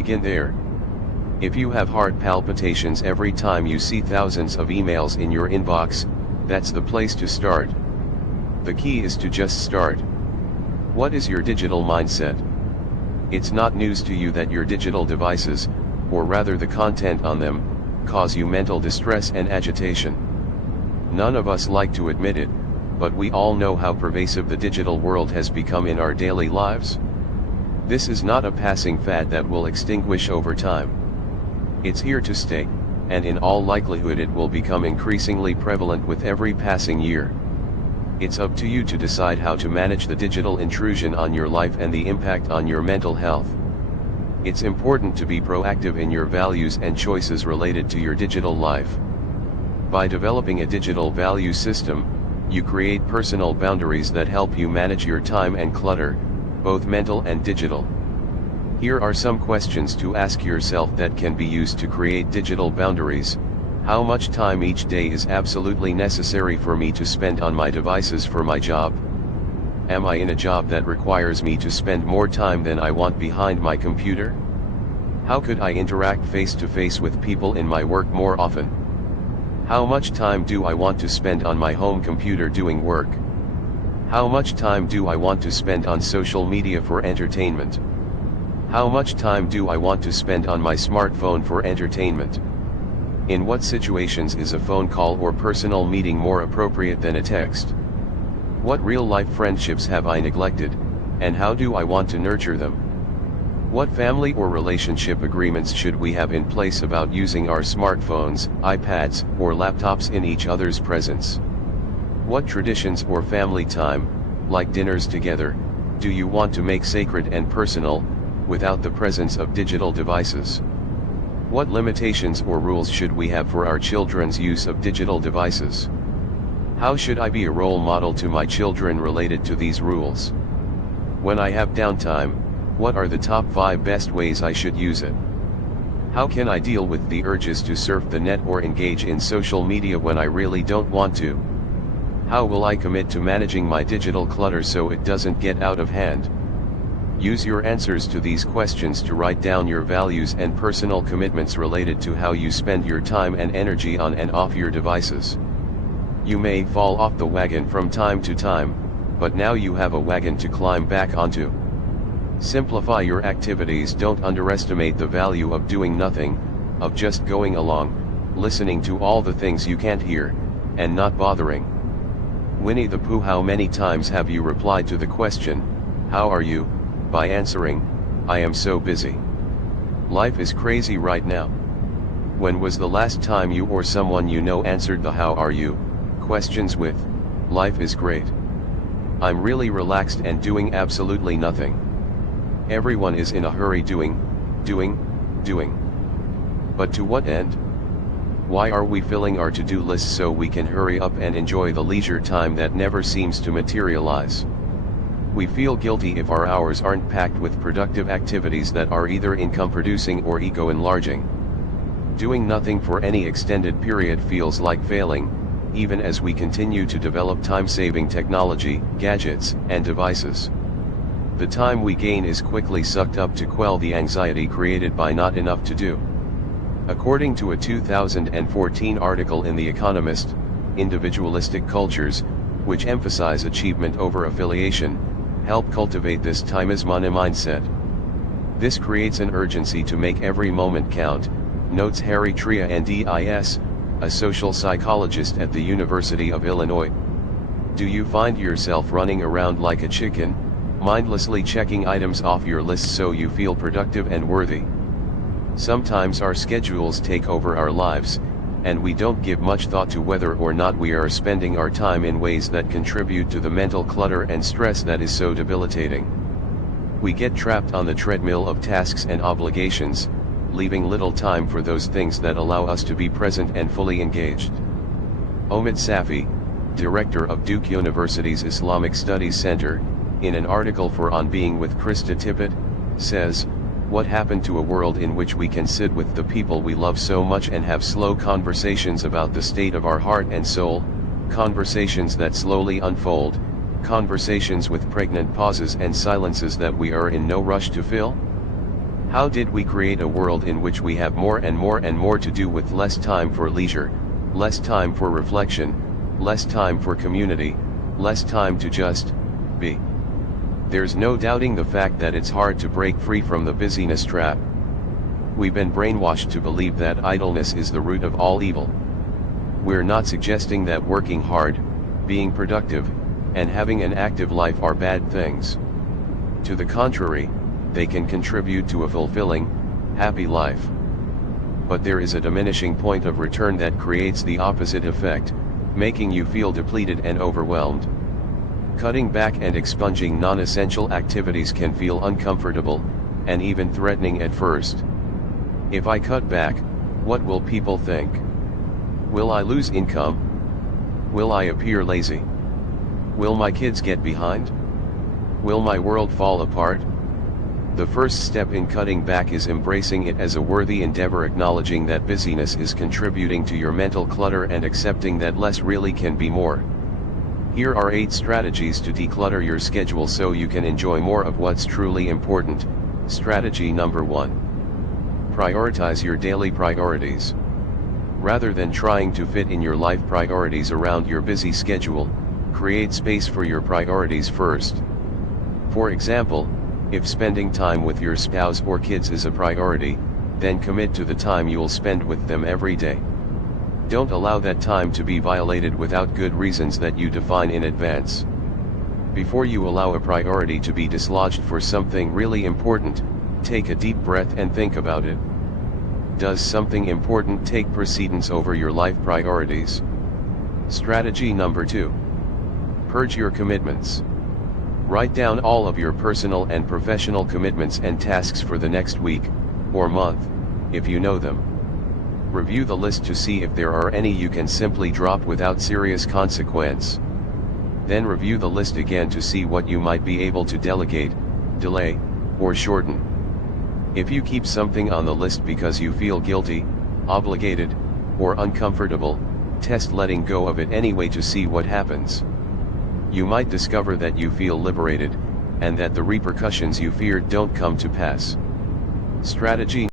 begin there. If you have heart palpitations every time you see thousands of emails in your inbox, that's the place to start. The key is to just start. What is your digital mindset? It's not news to you that your digital devices, or rather the content on them, cause you mental distress and agitation. None of us like to admit it, but we all know how pervasive the digital world has become in our daily lives. This is not a passing fad that will extinguish over time. It's here to stay, and in all likelihood it will become increasingly prevalent with every passing year. It's up to you to decide how to manage the digital intrusion on your life and the impact on your mental health. It's important to be proactive in your values and choices related to your digital life. By developing a digital value system, you create personal boundaries that help you manage your time and clutter, both mental and digital. Here are some questions to ask yourself that can be used to create digital boundaries. How much time each day is absolutely necessary for me to spend on my devices for my job? Am I in a job that requires me to spend more time than I want behind my computer? How could I interact face-to-face with people in my work more often? How much time do I want to spend on my home computer doing work? How much time do I want to spend on social media for entertainment? How much time do I want to spend on my smartphone for entertainment? In what situations is a phone call or personal meeting more appropriate than a text? What real-life friendships have I neglected, and how do I want to nurture them? What family or relationship agreements should we have in place about using our smartphones, iPads, or laptops in each other's presence? What traditions or family time, like dinners together, do you want to make sacred and personal, without the presence of digital devices? What limitations or rules should we have for our children's use of digital devices? How should I be a role model to my children related to these rules? When I have downtime, what are the top 5 best ways I should use it? How can I deal with the urges to surf the net or engage in social media when I really don't want to? How will I commit to managing my digital clutter so it doesn't get out of hand? Use your answers to these questions to write down your values and personal commitments related to how you spend your time and energy on and off your devices. You may fall off the wagon from time to time, but now you have a wagon to climb back onto. Simplify your activities. Don't underestimate the value of doing nothing, of just going along, listening to all the things you can't hear, and not bothering. Winnie the Pooh. How many times have you replied to the question, "How are you?" by answering, "I am so busy." Life is crazy right now. When was the last time you or someone you know answered the "How are you?" questions with, "Life is great. I'm really relaxed and doing absolutely nothing." Everyone is in a hurry doing. But to what end? Why are we filling our to-do lists so we can hurry up and enjoy the leisure time that never seems to materialize? We feel guilty if our hours aren't packed with productive activities that are either income-producing or ego-enlarging. Doing nothing for any extended period feels like failing, even as we continue to develop time-saving technology, gadgets, and devices. The time we gain is quickly sucked up to quell the anxiety created by not enough to do. According to a 2014 article in The Economist, individualistic cultures, which emphasize achievement over affiliation, help cultivate this time is money mindset. This creates an urgency to make every moment count, notes Harry Tria NDIS, a social psychologist at the University of Illinois. Do you find yourself running around like a chicken, mindlessly checking items off your list so you feel productive and worthy? Sometimes our schedules take over our lives, and we don't give much thought to whether or not we are spending our time in ways that contribute to the mental clutter and stress that is so debilitating. We get trapped on the treadmill of tasks and obligations, leaving little time for those things that allow us to be present and fully engaged. Omid Safi, director of Duke University's Islamic Studies Center, in an article for On Being with Krista Tippett, says, "What happened to a world in which we can sit with the people we love so much and have slow conversations about the state of our heart and soul, conversations that slowly unfold, conversations with pregnant pauses and silences that we are in no rush to fill?" How did we create a world in which we have more and more and more to do with less time for leisure, less time for reflection, less time for community, less time to just be? There's no doubting the fact that it's hard to break free from the busyness trap. We've been brainwashed to believe that idleness is the root of all evil. We're not suggesting that working hard, being productive, and having an active life are bad things. To the contrary, they can contribute to a fulfilling, happy life. But there is a diminishing point of return that creates the opposite effect, making you feel depleted and overwhelmed. Cutting back and expunging non-essential activities can feel uncomfortable, and even threatening at first. If I cut back, what will people think? Will I lose income? Will I appear lazy? Will my kids get behind? Will my world fall apart? The first step in cutting back is embracing it as a worthy endeavor, acknowledging that busyness is contributing to your mental clutter and accepting that less really can be more. Here are 8 strategies to declutter your schedule so you can enjoy more of what's truly important. Strategy number 1. Prioritize your daily priorities. Rather than trying to fit in your life priorities around your busy schedule, create space for your priorities first. For example, if spending time with your spouse or kids is a priority, then commit to the time you'll spend with them every day. Don't allow that time to be violated without good reasons that you define in advance. Before you allow a priority to be dislodged for something really important, take a deep breath and think about it. Does something important take precedence over your life priorities? Strategy number 2. Purge your commitments. Write down all of your personal and professional commitments and tasks for the next week, or month, if you know them. Review the list to see if there are any you can simply drop without serious consequence. Then review the list again to see what you might be able to delegate, delay, or shorten. If you keep something on the list because you feel guilty, obligated, or uncomfortable, test letting go of it anyway to see what happens. You might discover that you feel liberated, and that the repercussions you feared don't come to pass. Strategy